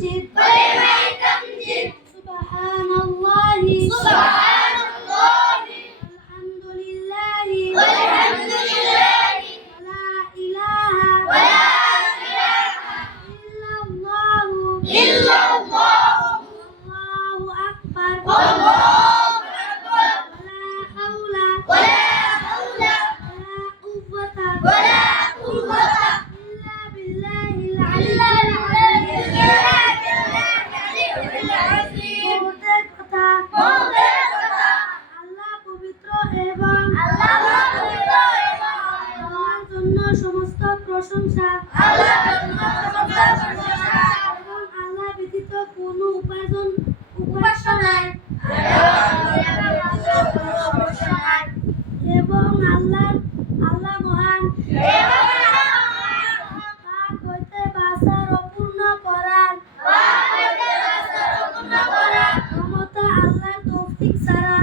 did তোমার জন্য সমস্ত প্রশংসা আল্লাহ ব্যতীত কোনো উপার্জন উপাসনায় এবং আল্লাহ আল্লাহ মহান ক্ষমতা আল্লাহর তৌফিক ছাড়া